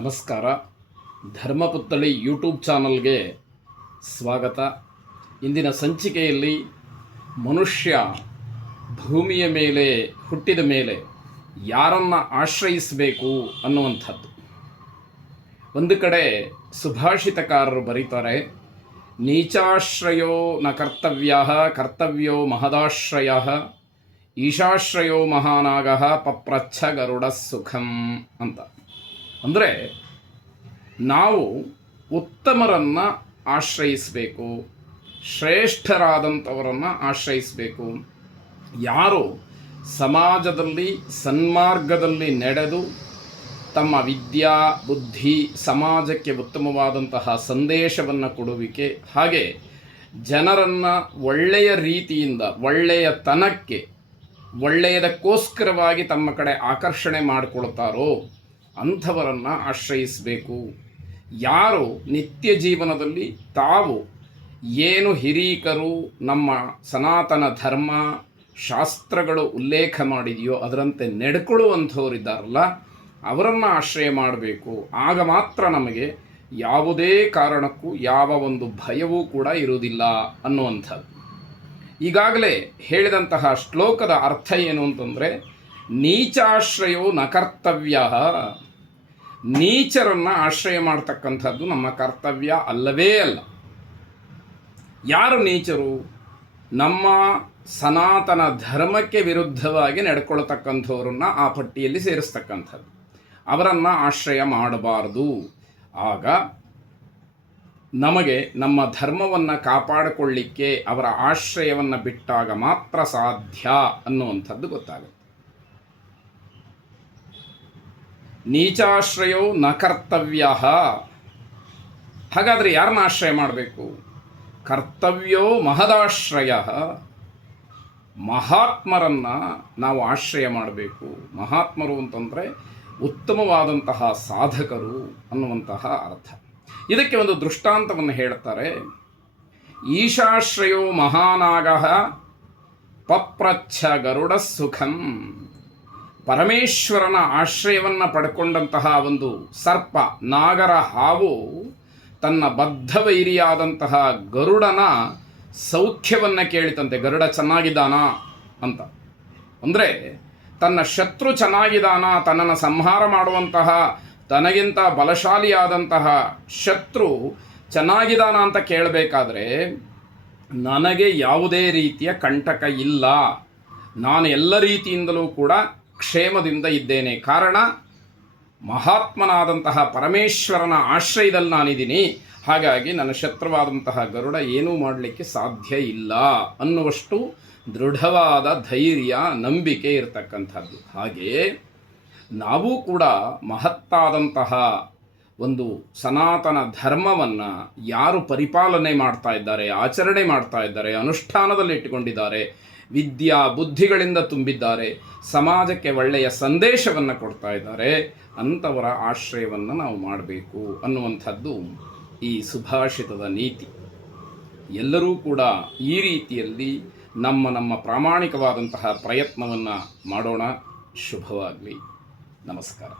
ನಮಸ್ಕಾರ. ಧರ್ಮಪುತ್ಥಳಿ ಯೂಟ್ಯೂಬ್ ಚಾನಲ್ಗೆ ಸ್ವಾಗತ. ಇಂದಿನ ಸಂಚಿಕೆಯಲ್ಲಿ ಮನುಷ್ಯ ಭೂಮಿಯ ಮೇಲೆ ಹುಟ್ಟಿದ ಮೇಲೆ ಯಾರನ್ನು ಆಶ್ರಯಿಸಬೇಕು ಅನ್ನುವಂಥದ್ದು. ಒಂದು ಕಡೆ ಸುಭಾಷಿತಕಾರರು ಬರೀತಾರೆ, ನೀಚಾಶ್ರಯೋ ನ ಕರ್ತವ್ಯ ಕರ್ತವ್ಯೋ ಮಹದಾಶ್ರಯ ಈಶಾಶ್ರಯೋ ಮಹಾನಾಗ ಪಪ್ರಚ್ಛ ಗರುಡ ಸುಖಂ ಅಂತ. ಅಂದರೆ ನಾವು ಉತ್ತಮರನ್ನು ಆಶ್ರಯಿಸಬೇಕು, ಶ್ರೇಷ್ಠರಾದಂಥವರನ್ನು ಆಶ್ರಯಿಸಬೇಕು. ಯಾರು ಸಮಾಜದಲ್ಲಿ ಸನ್ಮಾರ್ಗದಲ್ಲಿ ನಡೆದು ತಮ್ಮ ವಿದ್ಯಾ ಬುದ್ಧಿ ಸಮಾಜಕ್ಕೆ ಉತ್ತಮವಾದಂತಹ ಸಂದೇಶವನ್ನು ಕೊಡುವಿಕೆ, ಹಾಗೆ ಜನರನ್ನು ಒಳ್ಳೆಯ ರೀತಿಯಿಂದ ಒಳ್ಳೆಯತನಕ್ಕೆ ಒಳ್ಳೆಯದಕ್ಕೋಸ್ಕರವಾಗಿ ತಮ್ಮ ಕಡೆ ಆಕರ್ಷಣೆ ಮಾಡಿಕೊಳ್ತಾರೋ ಅಂಥವರನ್ನು ಆಶ್ರಯಿಸಬೇಕು. ಯಾರು ನಿತ್ಯ ಜೀವನದಲ್ಲಿ ತಾವು ಏನು ಹಿರೀಕರು ನಮ್ಮ ಸನಾತನ ಧರ್ಮ ಶಾಸ್ತ್ರಗಳು ಉಲ್ಲೇಖ ಮಾಡಿದೆಯೋ ಅದರಂತೆ ನಡ್ಕೊಳ್ಳುವಂಥವರಿದ್ದಾರಲ್ಲ ಅವರನ್ನು ಆಶ್ರಯ ಮಾಡಬೇಕು. ಆಗ ಮಾತ್ರ ನಮಗೆ ಯಾವುದೇ ಕಾರಣಕ್ಕೂ ಯಾವ ಒಂದು ಭಯವೂ ಕೂಡ ಇರುವುದಿಲ್ಲ ಅನ್ನುವಂಥದ್ದು. ಈಗಾಗಲೇ ಹೇಳಿದಂತಹ ಶ್ಲೋಕದ ಅರ್ಥ ಏನು ಅಂತಂದರೆ, ನೀಚಾಶ್ರಯೋ ನ ಕರ್ತವ್ಯ, ನೀಚರನ್ನು ಆಶ್ರಯ ಮಾಡ್ತಕ್ಕಂಥದ್ದು ನಮ್ಮ ಕರ್ತವ್ಯ ಅಲ್ಲವೇ ಅಲ್ಲ. ಯಾರು ನೀಚರು? ನಮ್ಮ ಸನಾತನ ಧರ್ಮಕ್ಕೆ ವಿರುದ್ಧವಾಗಿ ನಡ್ಕೊಳ್ತಕ್ಕಂಥವ್ರನ್ನ ಆ ಪಟ್ಟಿಯಲ್ಲಿ ಸೇರಿಸ್ತಕ್ಕಂಥದ್ದು. ಅವರನ್ನು ಆಶ್ರಯ ಮಾಡಬಾರದು. ಆಗ ನಮಗೆ ನಮ್ಮ ಧರ್ಮವನ್ನು ಕಾಪಾಡಿಕೊಳ್ಳಿಕ್ಕೆ ಅವರ ಆಶ್ರಯವನ್ನು ಬಿಟ್ಟಾಗ ಮಾತ್ರ ಸಾಧ್ಯ ಅನ್ನುವಂಥದ್ದು ಗೊತ್ತಾಗುತ್ತೆ. ನೀಚಾಶ್ರಯೋ ನ ಕರ್ತವ್ಯ. ಹಾಗಾದರೆ ಯಾರನ್ನ ಆಶ್ರಯ ಮಾಡಬೇಕು? ಕರ್ತವ್ಯೋ ಮಹದಾಶ್ರಯ. ಮಹಾತ್ಮರನ್ನು ನಾವು ಆಶ್ರಯ ಮಾಡಬೇಕು. ಮಹಾತ್ಮರು ಅಂತಂದರೆ ಉತ್ತಮವಾದಂತಹ ಸಾಧಕರು ಅನ್ನುವಂತಹ ಅರ್ಥ. ಇದಕ್ಕೆ ಒಂದು ದೃಷ್ಟಾಂತವನ್ನು ಹೇಳ್ತಾರೆ. ಈಶಾಶ್ರಯೋ ಮಹಾನಾಗ ಪಪ್ರಚ್ಛ ಗರುಡ ಸುಖಂ. ಪರಮೇಶ್ವರನ ಆಶ್ರಯವನ್ನು ಪಡ್ಕೊಂಡಂತಹ ಒಂದು ಸರ್ಪ, ನಾಗರ ಹಾವು ತನ್ನ ಬದ್ಧವೈರಿಯಾದಂತಹ ಗರುಡನ ಸೌಖ್ಯವನ್ನು ಕೇಳಿತಂತೆ. ಗರುಡ ಚೆನ್ನಾಗಿದ್ದಾನಾ ಅಂತ. ಅಂದರೆ ತನ್ನ ಶತ್ರು ಚೆನ್ನಾಗಿದ್ದಾನ, ತನ್ನನ್ನು ಸಂಹಾರ ಮಾಡುವಂತಹ ತನಗಿಂತ ಬಲಶಾಲಿಯಾದಂತಹ ಶತ್ರು ಚೆನ್ನಾಗಿದ್ದಾನ ಅಂತ ಕೇಳಬೇಕಾದ್ರೆ, ನನಗೆ ಯಾವುದೇ ರೀತಿಯ ಕಂಟಕ ಇಲ್ಲ, ನಾನು ಎಲ್ಲ ರೀತಿಯಿಂದಲೂ ಕೂಡ ಕ್ಷೇಮದಿಂದ ಇದ್ದೇನೆ, ಕಾರಣ ಮಹಾತ್ಮನಾದಂತಹ ಪರಮೇಶ್ವರನ ಆಶ್ರಯದಲ್ಲಿ ನಾನಿದ್ದೀನಿ, ಹಾಗಾಗಿ ನನ್ನ ಶತ್ರುವಾದಂತಹ ಗರುಡ ಏನೂ ಮಾಡಲಿಕ್ಕೆ ಸಾಧ್ಯ ಇಲ್ಲ ಅನ್ನುವಷ್ಟು ದೃಢವಾದ ಧೈರ್ಯ ನಂಬಿಕೆ ಇರತಕ್ಕಂಥದ್ದು. ಹಾಗೆಯೇ ನಾವು ಕೂಡ ಮಹತ್ತಾದಂತಹ ಒಂದು ಸನಾತನ ಧರ್ಮವನ್ನು ಯಾರು ಪರಿಪಾಲನೆ ಮಾಡ್ತಾ ಇದ್ದಾರೆ, ಆಚರಣೆ ಮಾಡ್ತಾ ಇದ್ದಾರೆ, ಅನುಷ್ಠಾನದಲ್ಲಿ ಇಟ್ಟುಕೊಂಡಿದ್ದಾರೆ, ವಿದ್ಯಾ ಬುದ್ಧಿಗಳಿಂದ ತುಂಬಿದ್ದಾರೆ, ಸಮಾಜಕ್ಕೆ ಒಳ್ಳೆಯ ಸಂದೇಶವನ್ನು ಕೊಡ್ತಾ ಇದ್ದಾರೆ, ಅಂಥವರ ಆಶ್ರಯವನ್ನು ನಾವು ಮಾಡಬೇಕು ಅನ್ನುವಂಥದ್ದು ಈ ಸುಭಾಷಿತದ ನೀತಿ. ಎಲ್ಲರೂ ಕೂಡ ಈ ರೀತಿಯಲ್ಲಿ ನಮ್ಮ ಪ್ರಾಮಾಣಿಕವಾದಂತಹ ಪ್ರಯತ್ನವನ್ನು ಮಾಡೋಣ. ಶುಭವಾಗಲಿ. ನಮಸ್ಕಾರ.